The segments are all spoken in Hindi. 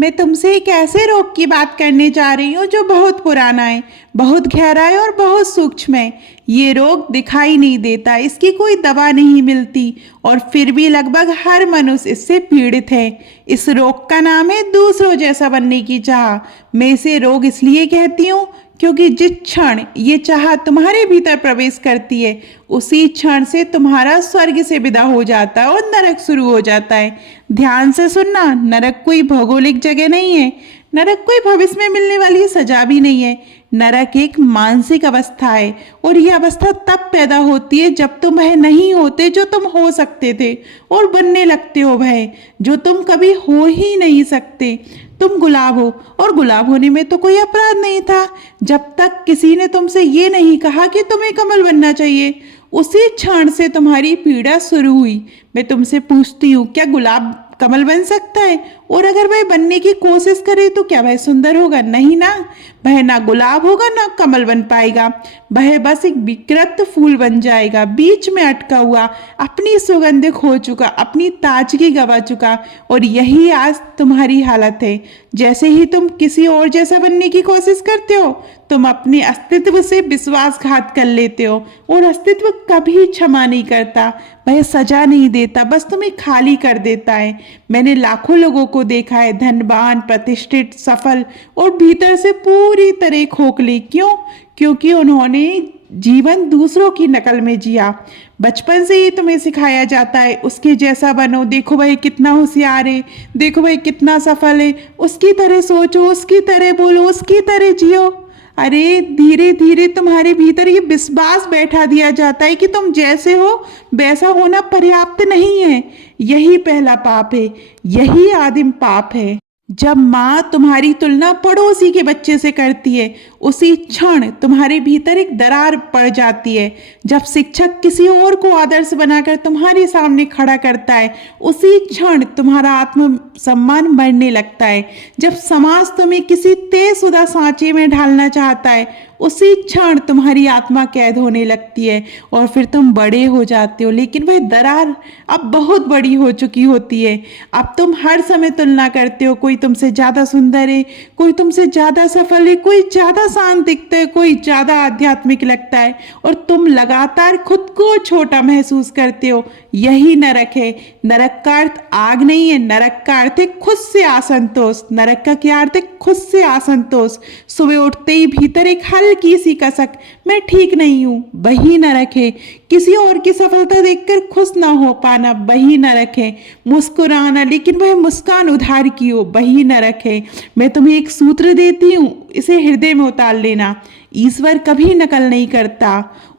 मैं तुमसे एक ऐसे रोग की बात करने जा रही हूँ जो बहुत पुराना है, बहुत गहरा है और बहुत सूक्ष्म है। ये रोग दिखाई नहीं देता, इसकी कोई दवा नहीं मिलती और फिर भी लगभग हर मनुष्य इससे पीड़ित है। इस रोग का नाम है दूसरों जैसा बनने की चाह। मैं इसे रोग इसलिए कहती हूँ क्योंकि जिस क्षण ये चाह तुम्हारे भीतर प्रवेश करती है, उसी क्षण से तुम्हारा स्वर्ग से विदा हो जाता है और नरक शुरू हो जाता है। ध्यान से सुनना, नरक कोई भौगोलिक जगह नहीं है, नरक कोई भविष्य में मिलने वाली सजा भी नहीं है। नरक एक मानसिक अवस्था है और यह अवस्था तब पैदा होती है जब तुम वह नहीं होते जो तुम हो सकते थे और बनने लगते हो वह जो तुम कभी हो ही नहीं सकते। तुम गुलाब हो और गुलाब होने में तो कोई अपराध नहीं था जब तक किसी ने तुमसे ये नहीं कहा कि तुम्हें कमल बनना चाहिए। उसी क्षण से तुम्हारी पीड़ा शुरू हुई। मैं तुमसे पूछती हूँ, क्या गुलाब कमल बन सकता है? और अगर वह बनने की कोशिश करे तो क्या वह सुंदर होगा? नहीं ना। वह ना गुलाब होगा ना कमल बन पाएगा। वह बस एक विकृत फूल बन जाएगा, बीच में अटका हुआ, अपनी सुगंध खो चुका, अपनी ताजगी गवा चुका। और यही आज तुम्हारी हालत है। जैसे ही तुम किसी और जैसा बनने की कोशिश करते हो, तुम अपने अस्तित्व से विश्वासघात कर लेते हो और अस्तित्व कभी क्षमा नहीं करता। वह सजा नहीं देता, बस तुम्हें खाली कर देता है। मैंने लाखों लोगों को देखा है, धनवान, प्रतिष्ठित, सफल, और भीतर से पूरी तरह खोखले। क्यों? क्योंकि उन्होंने जीवन दूसरों की नकल में जिया। बचपन से ही तुम्हें सिखाया जाता है, उसके जैसा बनो, देखो वह कितना होशियार है, देखो वह कितना सफल है, उसकी तरह सोचो, उसकी तरह बोलो, उसकी तरह जियो। अरे धीरे धीरे तुम्हारे भीतर ये विश्वास बैठा दिया जाता है कि तुम जैसे हो वैसा होना पर्याप्त नहीं है। यही पहला पाप है, यही आदिम पाप है। जब माँ तुम्हारी तुलना पड़ोसी के बच्चे से करती है, उसी क्षण तुम्हारे भीतर एक दरार पड़ जाती है। जब शिक्षक किसी और को आदर्श बनाकर तुम्हारे सामने खड़ा करता है, उसी क्षण तुम्हारा आत्मसम्मान मरने लगता है। जब समाज तुम्हें किसी तयशुदा सांचे में ढालना चाहता है, उसी क्षण तुम्हारी आत्मा कैद होने लगती है और फिर तुम बड़े हो जाते हो। लेकिन वह दरार अब बहुत बड़ी हो चुकी होती है। अब तुम हर समय तुलना करते हो, कोई तुमसे ज़्यादा सुंदर है, कोई तुमसे ज़्यादा सफल है, कोई ज़्यादा शांत दिखता है, कोई ज़्यादा आध्यात्मिक लगता है, और तुम लगातार खुद को छोटा महसूस करते हो। यही नरक है। नरक का अर्थ आग नहीं है, नरक का अर्थ है खुद से असंतोष। नरक का क्या अर्थ है? खुद से असंतोष। सुबह उठते ही भीतर एक हल्की सी कसक, मैं ठीक नहीं हूँ, वही नरक है। किसी और की सफलता देखकर खुश ना हो पाना, वही नरक है। मुस्कुराना लेकिन वह मुस्कान उधार की हो, वही नरक है। मैं तुम्हें एक सूत्र देती हूँ, इसे हृदय में उतार लेना। ईश्वर कभी नकल नहीं करता।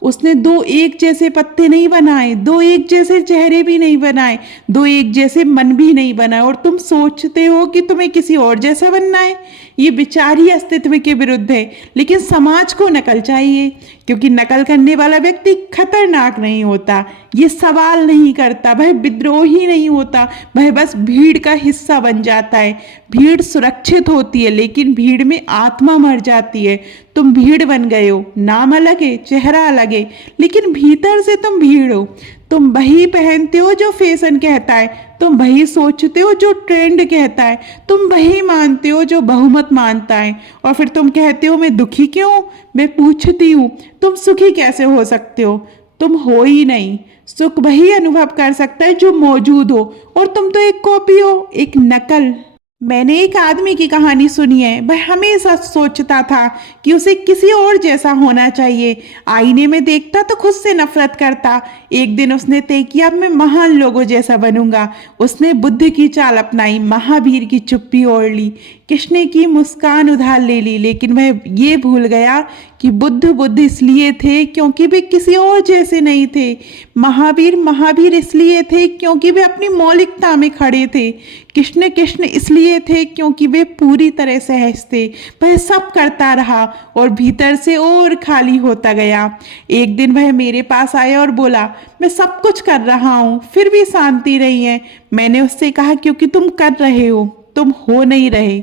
उसने दो एक जैसे पत्ते नहीं बनाए, दो एक जैसे चेहरे भी नहीं बनाए, दो एक जैसे मन भी नहीं बनाए, और तुम सोचते हो कि तुम्हें किसी और जैसा बनना है। ये विचार ही अस्तित्व के विरुद्ध है। लेकिन समाज को नकल चाहिए, क्योंकि नकल करने वाला व्यक्ति खतरनाक नहीं होता, ये सवाल नहीं करता, वह विद्रोही नहीं होता, वह बस भीड़ का हिस्सा बन जाता है। भीड़ सुरक्षित होती है, लेकिन भीड़ में आत्मा मर जाती है। तुम भीड़ बन गए हो, नाम अलग है, चेहरा अलग है, लेकिन भीतर से तुम भीड़ हो। तुम वही पहनते हो जो फैशन कहता है, तुम वही सोचते हो जो ट्रेंड कहता है, तुम वही मानते हो जो बहुमत मानता है, और फिर तुम कहते हो मैं दुखी क्यों? मैं पूछती हूँ, तुम सुखी कैसे हो सकते हो? तुम हो ही नहीं। सुख वही अनुभव कर सकता है जो मौजूद हो, और तुम तो एक कॉपी हो, एक नकल। मैंने एक आदमी की कहानी सुनी है। वह हमेशा सोचता था कि उसे किसी और जैसा होना चाहिए। आईने में देखता तो खुद से नफरत करता। एक दिन उसने तय किया, मैं महान लोगों जैसा बनूंगा। उसने बुद्ध की चाल अपनाई, महावीर की चुप्पी ओढ़ ली, कृष्ण की मुस्कान उधार ले ली। लेकिन वह ये भूल गया कि बुद्ध इसलिए थे क्योंकि वे किसी और जैसे नहीं थे। महावीर इसलिए थे क्योंकि वे अपनी मौलिकता में खड़े थे। कृष्ण इसलिए थे क्योंकि वे पूरी तरह सहज थे। वह सब करता रहा और भीतर से और खाली होता गया। एक दिन वह मेरे पास आया और बोला, मैं सब कुछ कर रहा हूँ फिर भी शांति नहीं है। मैंने उससे कहा, क्योंकि तुम कर रहे हो, तुम हो नहीं रहे।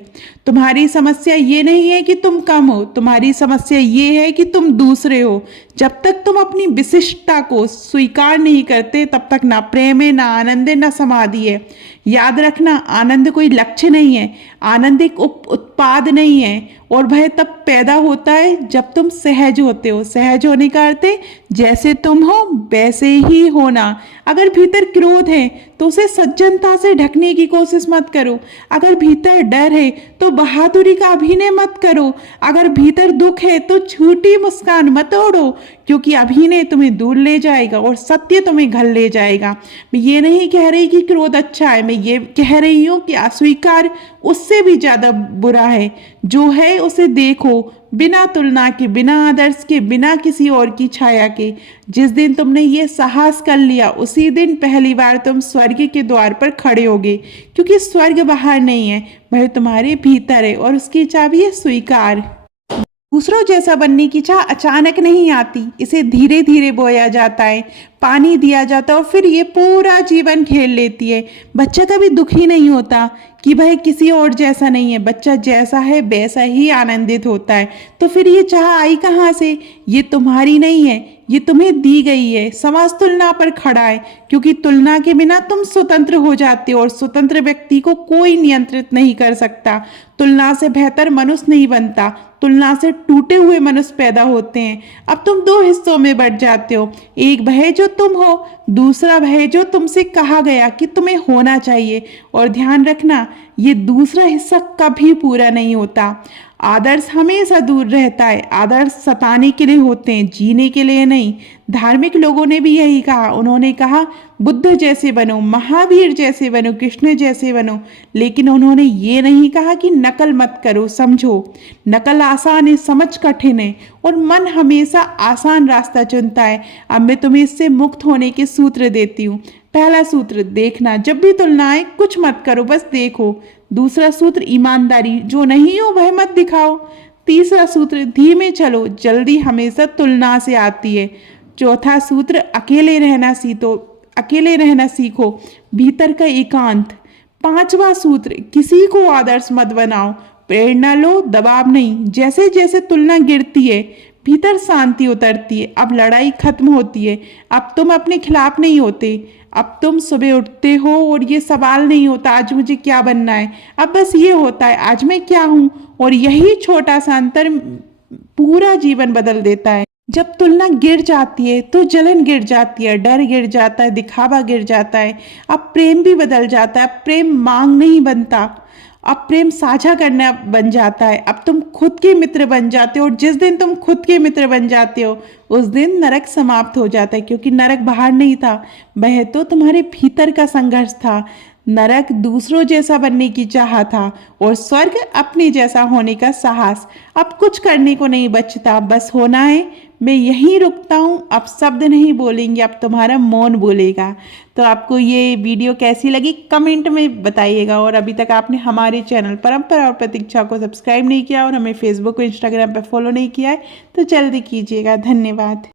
तुम्हारी समस्या ये नहीं है कि तुम कम हो, तुम्हारी समस्या ये है कि तुम दूसरे हो। जब तक तुम अपनी विशिष्टता को स्वीकार नहीं करते तब तक ना प्रेम है, ना आनंद है, ना समाधि है। याद रखना, आनंद कोई लक्ष्य नहीं है, आनंद एक उत्पाद नहीं है, और वह तब पैदा होता है जब तुम सहज होते हो। सहज होने का अर्थ है जैसे तुम हो वैसे ही होना। अगर भीतर क्रोध है तो उसे सज्जनता से ढकने की कोशिश मत करो। अगर भीतर डर है तो बहादुरी का अभिनय मत करो। अगर भीतर दुख है तो झूठी मुस्कान मत ओढ़ो, क्योंकि अभिनय तुम्हें दूर ले जाएगा और सत्य तुम्हें घर ले जाएगा। मैं ये नहीं कह रही कि क्रोध अच्छा है, मैं ये कह रही हूँ कि अस्वीकार उससे भी ज्यादा बुरा है। जो है उसे देखो, बिना तुलना के, बिना आदर्श के, बिना किसी और की छाया के। जिस दिन तुमने ये साहस कर लिया उसी दिन पहली बार तुम स्वर्ग के द्वार पर खड़े होगे, क्योंकि स्वर्ग बाहर नहीं है, वह तुम्हारे भीतर है, और उसकी चाबी है स्वीकार। दूसरों जैसा बनने की चाह अचानक नहीं आती, इसे धीरे धीरे बोया जाता है, पानी दिया जाता है, और फिर ये पूरा जीवन खेल लेती है। बच्चा कभी दुखी नहीं होता कि वह किसी और जैसा नहीं है, बच्चा जैसा है वैसा ही आनंदित होता है। तो फिर ये चाह आई कहाँ से? ये तुम्हारी नहीं है, ये तुम्हें दी गई है। समाज तुलना पर खड़ा है, क्योंकि तुलना के बिना तुम स्वतंत्र हो जाते हो, और स्वतंत्र व्यक्ति को कोई नियंत्रित नहीं कर सकता। तुलना से बेहतर मनुष्य नहीं बनता, तुलना से टूटे हुए मनुष्य पैदा होते हैं। अब तुम दो हिस्सों में बंट जाते हो, एक वह जो तुम हो, दूसरा वह जो तुमसे कहा गया कि तुम्हें होना चाहिए। और ध्यान रखना, ये दूसरा हिस्सा कभी पूरा नहीं होता। आदर्श हमेशा दूर रहता है, आदर्श सताने के लिए होते हैं, जीने के लिए नहीं। धार्मिक लोगों ने भी यही कहा, उन्होंने कहा बुद्ध जैसे बनो, महावीर जैसे बनो, कृष्ण जैसे बनो, लेकिन उन्होंने ये नहीं कहा कि नकल मत करो। समझो, नकल आसान है, समझ कठिन है, और मन हमेशा आसान रास्ता चुनता है। अब मैं तुम्हें इससे मुक्त होने के सूत्र देती हूँ। पहला सूत्र, देखना, जब भी तुलना आए कुछ मत करो, बस देखो। दूसरा सूत्र, ईमानदारी, जो नहीं हो वह मत दिखाओ। तीसरा सूत्र, धीमे चलो, जल्दी हमेशा तुलना से आती है। चौथा सूत्र, अकेले रहना सीखो, भीतर का एकांत। पांचवा सूत्र, किसी को आदर्श मत बनाओ, प्रेरणा लो, दबाव नहीं। जैसे जैसे तुलना गिरती है भीतर शांति उतरती है। अब लड़ाई खत्म होती है, अब तुम अपने खिलाफ नहीं होते। अब तुम सुबह उठते हो और ये सवाल नहीं होता आज मुझे क्या बनना है, अब बस ये होता है आज मैं क्या हूँ। और यही छोटा सा अंतर पूरा जीवन बदल देता है। जब तुलना गिर जाती है तो जलन गिर जाती है, डर गिर जाता है, दिखावा गिर जाता है। अब प्रेम भी बदल जाता है। अब प्रेम मांग नहीं बनता, अब प्रेम साझा करना बन जाता है। अब तुम खुद के मित्र बन जाते हो, और जिस दिन तुम खुद के मित्र बन जाते हो उस दिन नरक समाप्त हो जाता है, क्योंकि नरक बाहर नहीं था, वह तो तुम्हारे भीतर का संघर्ष था। नरक दूसरों जैसा बनने की चाह था, और स्वर्ग अपने जैसा होने का साहस। अब कुछ करने को नहीं बचता, बस होना है। मैं यहीं रुकता हूँ, अब शब्द नहीं बोलेंगे, अब तुम्हारा मौन बोलेगा। तो आपको ये वीडियो कैसी लगी कमेंट में बताइएगा। और अभी तक आपने हमारे चैनल परंपरा और प्रतीक्षा को सब्सक्राइब नहीं किया और हमें फेसबुक और इंस्टाग्राम पर फॉलो नहीं किया है तो जल्दी कीजिएगा। धन्यवाद।